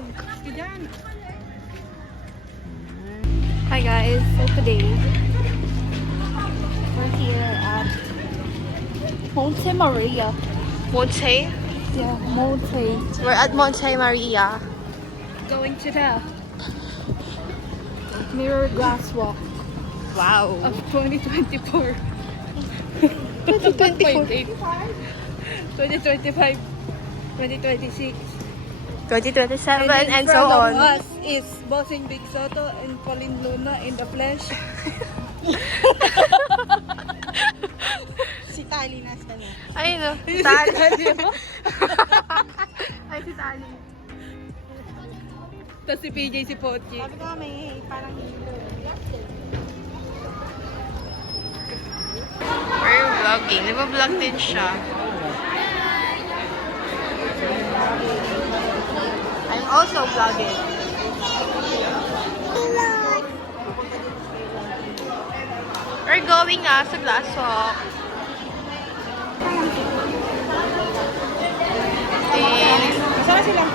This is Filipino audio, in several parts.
vlog. Hi guys, so today we're here at Monte Maria. Monte? Yeah, Monte. We're at Monte Maria. Going to the Mirror Glass Walk Wow. of 2024. 2024. 2025, 2026. 2027 in and so front of on. us is Bossing Big Soto and Pauline Luna in the flesh. Si Tali nasa na. Ay, no. Tali. Ay, si Tali. Tapos si PJ, si Pochi. Sabi ko may parang We're vlogging. Nag-vlog din siya. I'm also vlogging. We're going sa Glass Walk. And Masarap sila.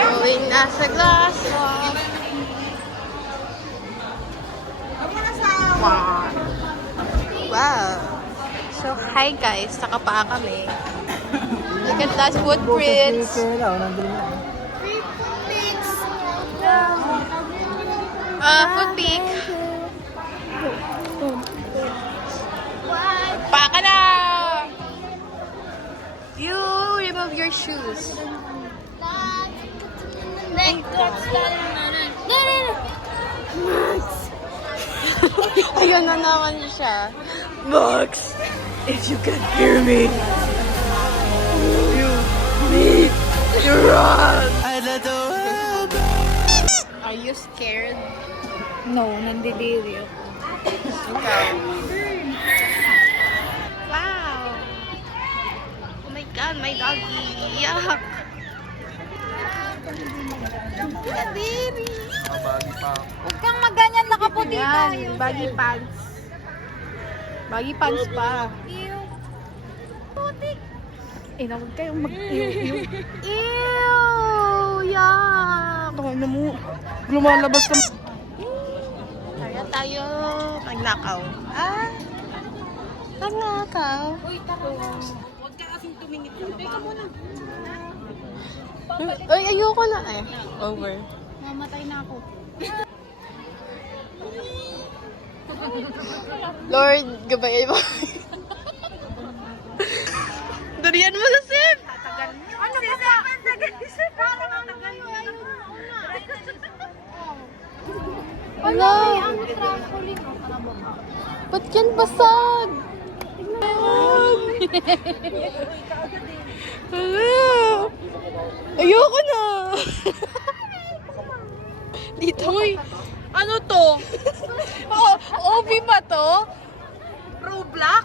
going sa Glass Walk. Wow. Wow. So, hi guys. Nakapaa kami. Look at that footprints. Foot peak. Pa ka na! You remove your shoes. Ayun na naman siya. Max, if you can hear me, you need to run. Are you scared? No, nandilirio. Ikaw. Wow. Oh my God, my doggy. Yuck. Kadiri. Huwag kang maganyan, nakaputi tayo. Yan, baggy pants. Baggy pants pa. Ew. Putik. Eh, na huwag kayong mag-ew-ew. Ew! Yuck! Baka na mo, lumalabas ka. Kaya tayo magnakaw. Magnakaw. Uy, tako. Huwag ka kasing tumingit ka. Teka muna. Uy, ayoko na eh. Over. Mamatay na ako. Lord, gabayan mo. Durian mo sa sip! Ano ba sa akin? Tagal-isip. Parang ang tagal mo. Wala. Ang trampoline. Ba't yan basag? Tignan. Ayoko na. Dito. Uy, ano to? OB ba to? Roblox?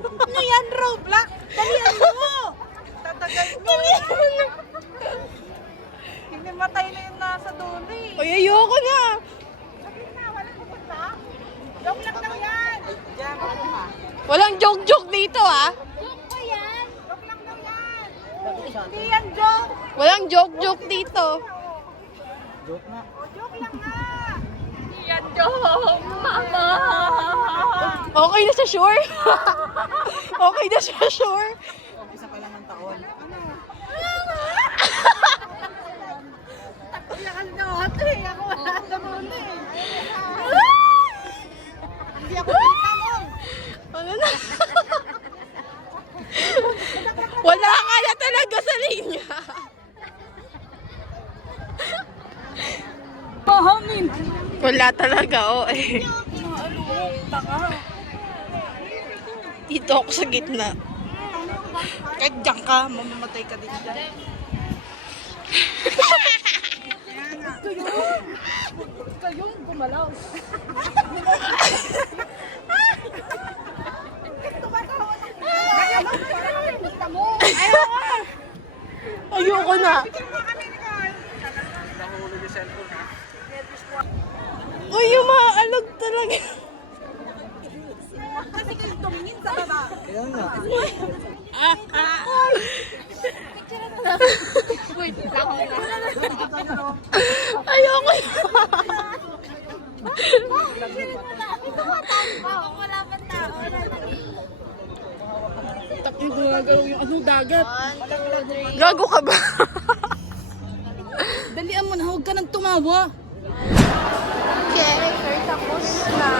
Ano yan, Roblox? Dalihan mo! Tatagal mo. Hindi matay na yung nasa dulo eh. Uy, ayoko na. Sabi na, walang pupunta. Joke lang daw yan. Diyan, makuha. Walang joke-joke dito, ah. Joke ba yan? Joke lang daw yan. Hindi yan joke. Walang joke-joke dito. O, joke lang nga. Hindi yan joke, mama! Okay na siya, sure? Okay na siya, sure? Isa pa lang ang taon. Ano? Tagal na ate. Ako wala sa muna eh. Hindi ako kita mo. Ano na? Wala ka na talaga sa linya. Pahamin! Wala talaga, oh eh. Dito ako sa gitna. Kahit dyan ka, mamamatay ka din dyan. Kayong gumalaw. Ayoko na. Uy, yung mga alog talaga. Kasi kayo tumingin sa baba. Kaya nga. Wait, lang ako na. Ayoko. Ito ba tao? Wala pa tao. Takyo gumagalaw yung ano, dagat. 1, 2, 3. Gago ka ba? Dalian mo na, huwag ka nang tumawa. Okay, tapos na.